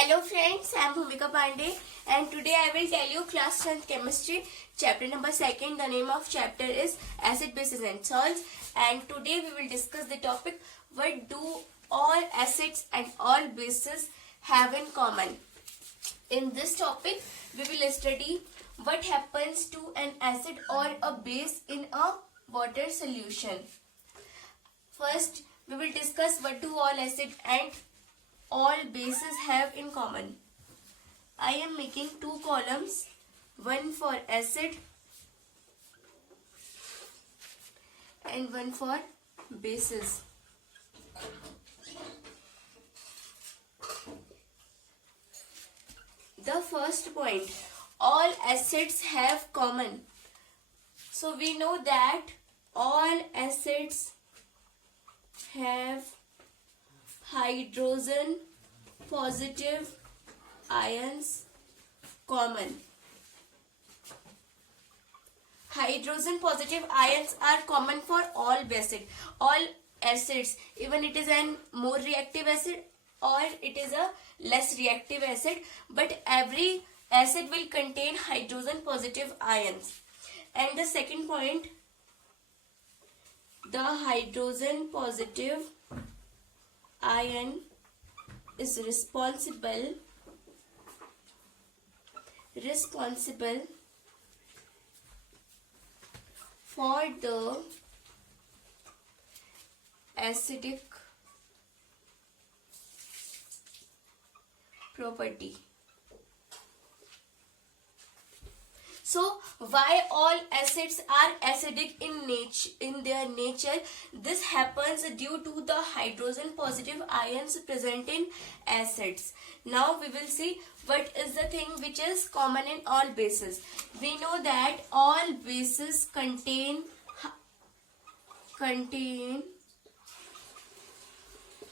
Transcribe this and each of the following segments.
Hello friends, I am Bhumika Pandey and today I will tell you class 10th chemistry chapter number 2. The name of chapter is acid, bases and salts, and today we will discuss the topic what do all acids and all bases have in common. In this topic we will study what happens to an acid or a base in a water solution. First we will discuss what do all acid and all bases have in common. I am making two columns, one for acid and one for bases. The first point, all acids have common. So we know that all acids have hydrogen positive ions common. Hydrogen positive ions are common for all acids, even it is an more reactive acid or it is a less reactive acid, but every acid will contain hydrogen positive ions. And the second point, the hydrogen positive ion is responsible for the acidic property. So why all acids are acidic in their nature? This happens due to the hydrogen positive ions present in acids. Now we will see what is the thing which is common in all bases. We know that all bases contain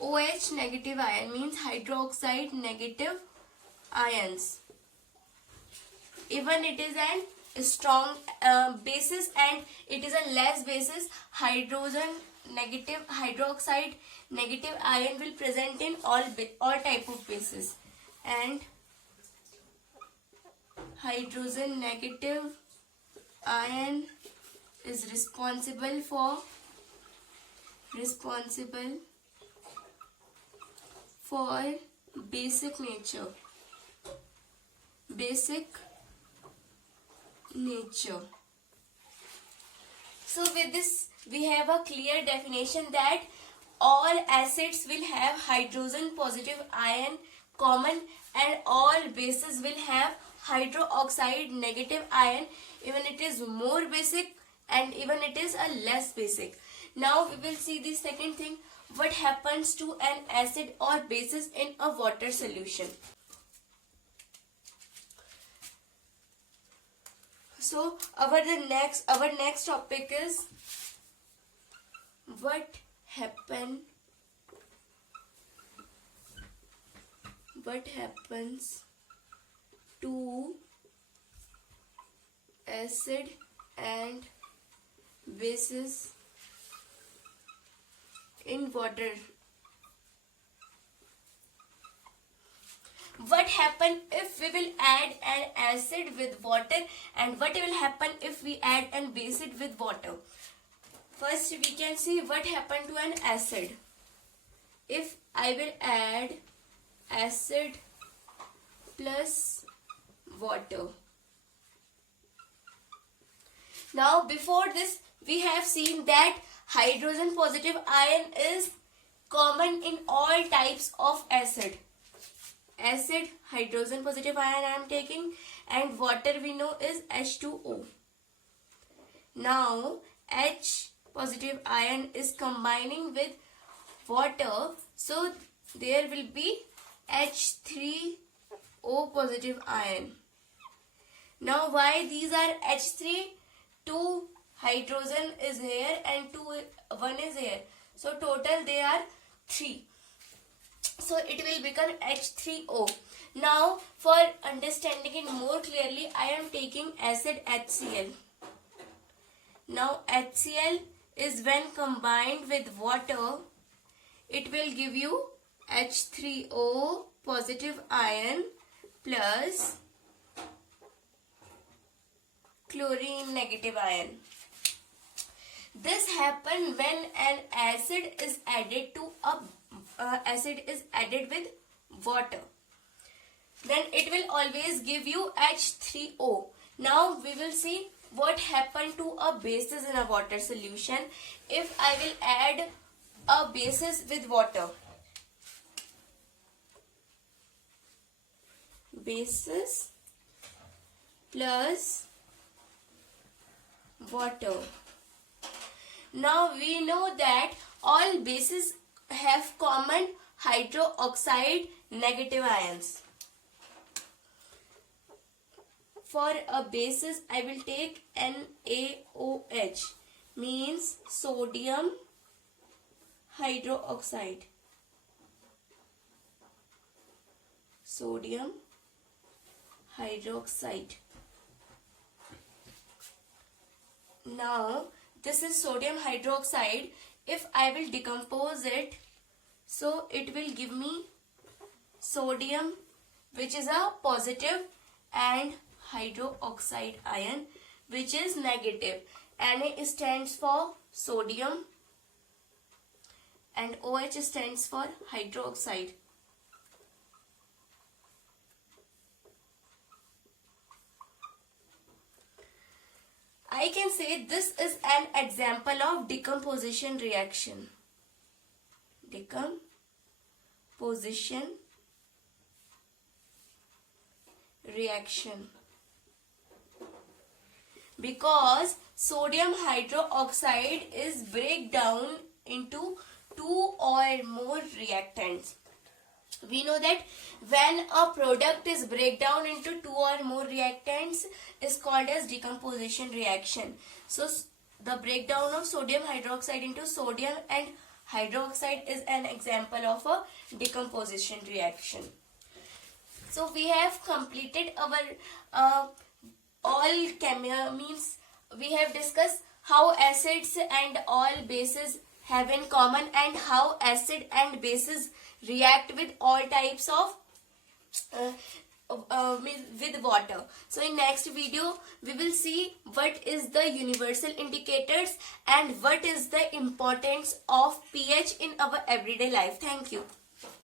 OH negative ion, means hydroxide negative ions. Even it is a strong basis and it is a less basis, hydroxide negative ion will present in all type of bases, and hydrogen negative ion is responsible for basic nature. So with this we have a clear definition that all acids will have hydrogen positive ion common and all bases will have hydroxide negative ion, even it is more basic and even it is a less basic. Now we will see the second thing, what happens to an acid or bases in a water solution. So our next topic is what happens to acid and bases in water. What happen if we will add an acid with water, and what will happen if we add an base with water? First we can see what happened to an acid. If I will add acid plus water. Now before this we have seen that hydrogen positive ion is common in all types of acid. Acid, hydrogen positive ion I am taking, and water we know is H2O. Now H positive ion is combining with water, so there will be H3O positive ion. Now why these are H3? 2 hydrogen is here and 1 is here, so total they are 3. So it will become H3O. Now for understanding it more clearly, I am taking acid HCl. Now HCl is when combined with water, it will give you H3O positive ion plus chlorine negative ion. This happens when an acid is added to with water. Then it will always give you H3O. Now we will see what happened to a bases in a water solution if I will add a bases with water. Bases plus water. Now we know that all bases have common hydroxide negative ions. For a basis, I will take NaOH, means sodium hydroxide. Sodium hydroxide. Now, this is sodium hydroxide. If I will decompose it, so it will give me sodium, which is a positive, and hydroxide ion, which is negative. Na stands for sodium and OH stands for hydroxide. I can say this is an example of decomposition reaction. Decomposition reaction. Because sodium hydroxide is break down into two or more reactants. We know that when a product is break down into two or more reactants is called as decomposition reaction. So the breakdown of sodium hydroxide into sodium and hydroxide is an example of a decomposition reaction. So we have completed our means we have discussed how acids and all bases have in common and how acid and bases react with all types of with water. So in next video we will see what is the universal indicators and what is the importance of pH in our everyday life. Thank you.